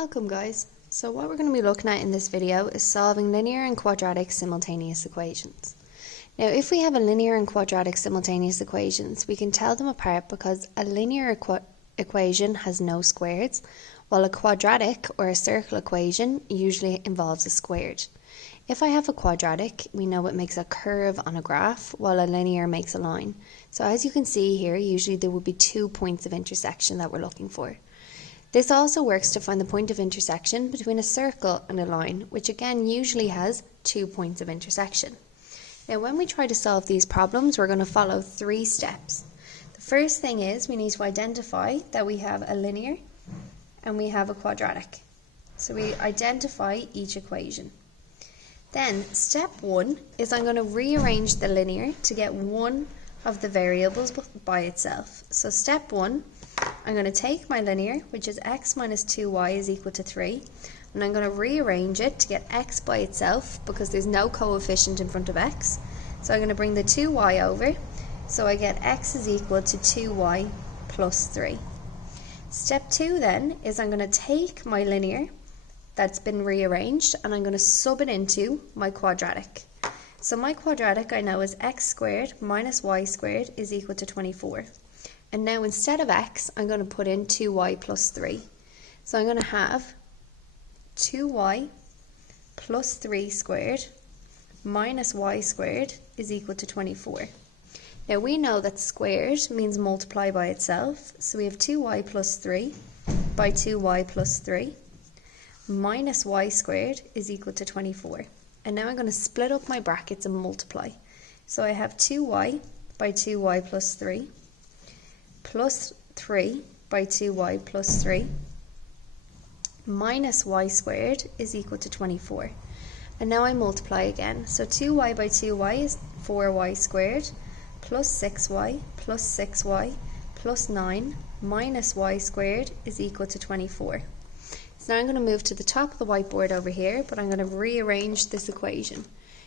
Welcome guys. So what we're going to be looking at in this video is solving linear and quadratic simultaneous equations. Now if we have a linear and quadratic simultaneous equations, we can tell them apart because a linear equation has no squares, while a quadratic or a circle equation usually involves a squared. If I have a quadratic, we know it makes a curve on a graph, while a linear makes a line. So as you can see here, usually there would be 2 points of intersection that we're looking for. This also works to find the point of intersection between a circle and a line, which again usually has 2 points of intersection. Now when we try to solve these problems, we're going to follow 3 steps. The first thing is we need to identify that we have a linear and we have a quadratic. So we identify each equation. Then step 1 is I'm going to rearrange the linear to get one of the variables by itself. So step 1, I'm going to take my linear, which is x minus 2y is equal to 3, and I'm going to rearrange it to get x by itself because there's no coefficient in front of x. So I'm going to bring the 2y over, so I get x is equal to 2y plus 3. Step 2 then is I'm going to take my linear that's been rearranged and I'm going to sub it into my quadratic. So my quadratic I know is x squared minus y squared is equal to 24. And now instead of x, I'm going to put in 2y plus 3. So I'm going to have 2y plus 3 squared minus y squared is equal to 24. Now we know that squared means multiply by itself. So we have 2y plus 3 by 2y plus 3 minus y squared is equal to 24. And now I'm going to split up my brackets and multiply. So I have 2y by 2y plus 3 plus 3 by 2y plus 3 minus y squared is equal to 24. And now I multiply again. So 2y by 2y is 4y squared plus 6y plus 6y plus 9 minus y squared is equal to 24. So now I'm going to move to the top of the whiteboard over here, but I'm going to rearrange this equation.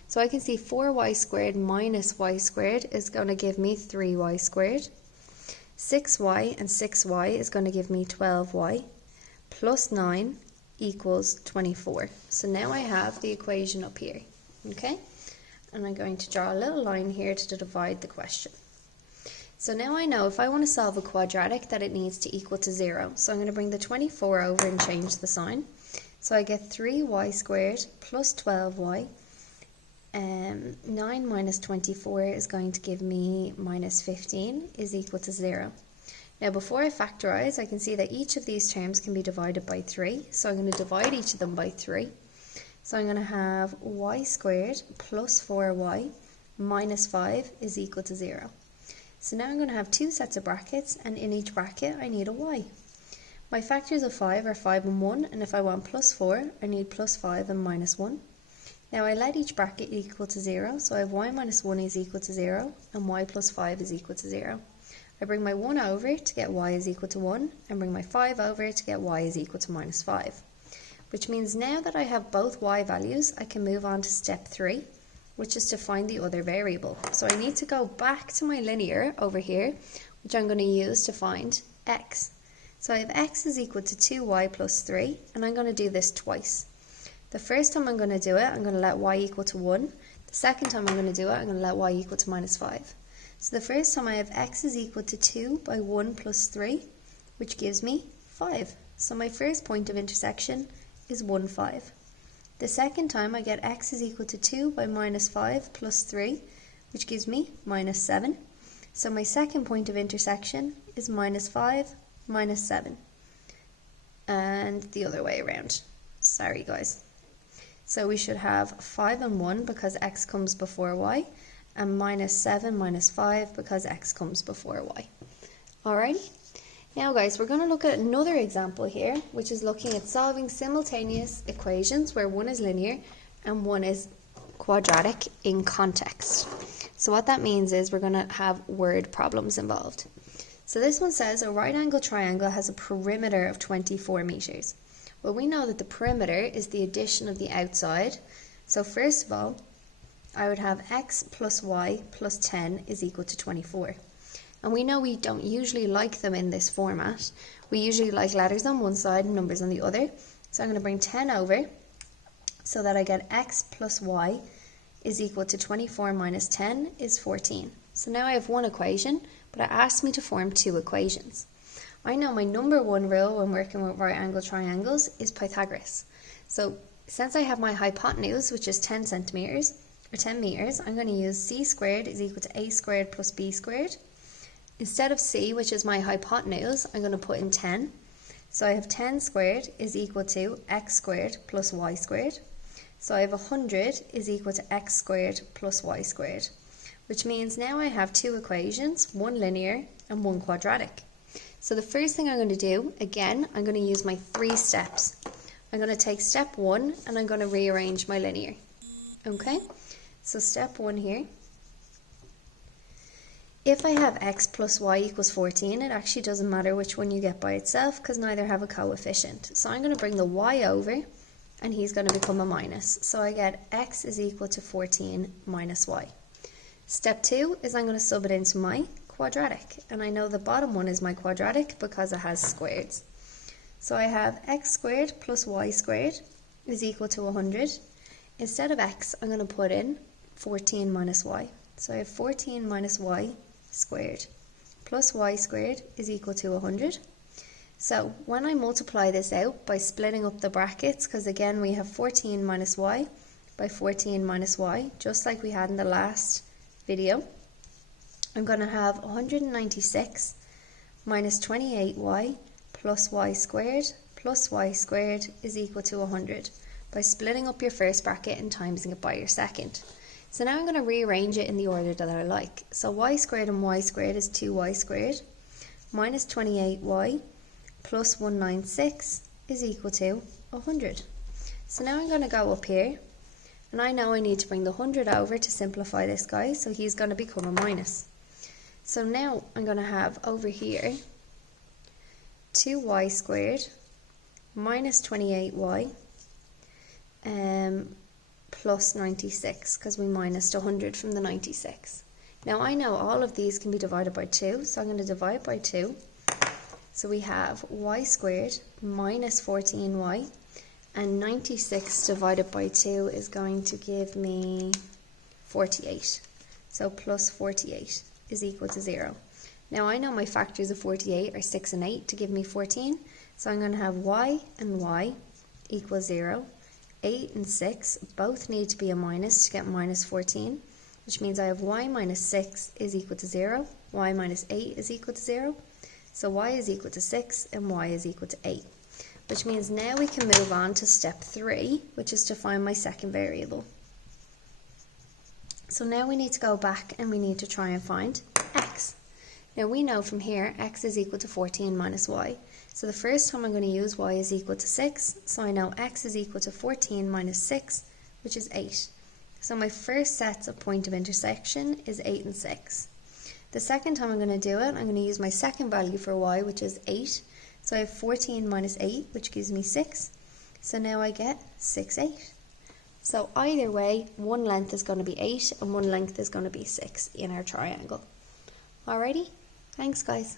So I can see 4y squared minus y squared is going to give me 3y squared. 6y and 6y is going to give me 12y plus 9 equals 24. So now I have the equation up here, okay? And I'm going to draw a little line here to divide the question. So now I know if I want to solve a quadratic that it needs to equal to 0. So I'm going to bring the 24 over and change the sign. So I get 3y squared plus 12y. 9 minus 24 is going to give me minus 15 is equal to 0. Now before I factorise, I can see that each of these terms can be divided by 3. So I'm going to divide each of them by 3. So I'm going to have y squared plus 4y minus 5 is equal to 0. So now I'm going to have 2 sets of brackets, and in each bracket I need a y. My factors of 5 are 5 and 1, and if I want plus 4, I need plus 5 and minus 1. Now I let each bracket equal to 0, so I have y minus 1 is equal to 0, and y plus 5 is equal to 0. I bring my 1 over to get y is equal to 1, and bring my 5 over to get y is equal to minus 5. Which means now that I have both y values, I can move on to step 3, which is to find the other variable. So I need to go back to my linear over here, which I'm going to use to find x. So I have x is equal to 2y plus 3, and I'm going to do this twice. The first time I'm going to do it, I'm going to let y equal to 1. The second time I'm going to do it, I'm going to let y equal to minus 5. So the first time I have x is equal to 2 by 1 plus 3, which gives me 5. So my first point of intersection is 1, 5. The second time I get x is equal to 2 by minus 5 plus 3, which gives me minus 7. So my second point of intersection is minus 5, minus 7. And the other way around. Sorry guys. So we should have 5 and 1 because x comes before y, and minus 7 minus 5 because x comes before y. Alrighty. Now guys, we're going to look at another example here, which is looking at solving simultaneous equations where one is linear and one is quadratic in context. So what that means is we're going to have word problems involved. So this one says a right angle triangle has a perimeter of 24 meters. Well, we know that the perimeter is the addition of the outside. So first of all, I would have x plus y plus 10 is equal to 24. And we know we don't usually like them in this format. We usually like letters on one side and numbers on the other. So I'm going to bring 10 over so that I get x plus y is equal to 24 minus 10 is 14. So now I have one equation, but it asked me to form two equations. I know my number one rule when working with right angle triangles is Pythagoras. So since I have my hypotenuse, which is 10 centimeters, or 10 meters, I'm going to use c squared is equal to a squared plus b squared. Instead of c, which is my hypotenuse, I'm going to put in 10. So I have 10 squared is equal to x squared plus y squared. So I have 100 is equal to x squared plus y squared, which means now I have two equations, one linear and one quadratic. So the first thing I'm going to do, again, I'm going to use my 3 steps. I'm going to take step 1 and I'm going to rearrange my linear. Okay, so step 1 here. If I have x plus y equals 14, it actually doesn't matter which one you get by itself because neither have a coefficient. So I'm going to bring the y over and he's going to become a minus. So I get x is equal to 14 minus y. Step 2 is I'm going to sub it into my quadratic. And I know the bottom one is my quadratic because it has squares. So I have x squared plus y squared is equal to 100. Instead of x, I'm going to put in 14 minus y. So I have 14 minus y squared plus y squared is equal to 100. So when I multiply this out by splitting up the brackets, because again we have 14 minus y by 14 minus y, just like we had in the last video, I'm going to have 196 minus 28y plus y squared is equal to 100 by splitting up your first bracket and timesing it by your second. So now I'm going to rearrange it in the order that I like. So y squared and y squared is 2y squared minus 28y plus 196 is equal to 100. So now I'm going to go up here and I know I need to bring the 100 over to simplify this guy, so he's going to become a minus. So now I'm going to have over here 2y squared minus 28y plus 96 because we minused 100 from the 96. Now I know all of these can be divided by 2, so I'm going to divide by 2. So we have y squared minus 14y, and 96 divided by 2 is going to give me 48. So plus 48 is equal to 0. Now I know my factors of 48 are 6 and 8 to give me 14, so I'm going to have y and y equals 0. 8 and 6 both need to be a minus to get minus 14, which means I have y minus 6 is equal to 0, y minus 8 is equal to 0, so y is equal to 6 and y is equal to 8, which means now we can move on to step 3, which is to find my second variable. So now we need to go back and we need to try and find x. Now we know from here x is equal to 14 minus y. So the first time I'm going to use y is equal to 6, so I know x is equal to 14 minus 6, which is 8. So my first set of point of intersection is 8 and 6. The second time I'm going to do it, I'm going to use my second value for y, which is 8. So I have 14 minus 8, which gives me 6. So now I get 6, 8. So either way, one length is going to be 8 and one length is going to be 6 in our triangle. Alrighty, thanks guys.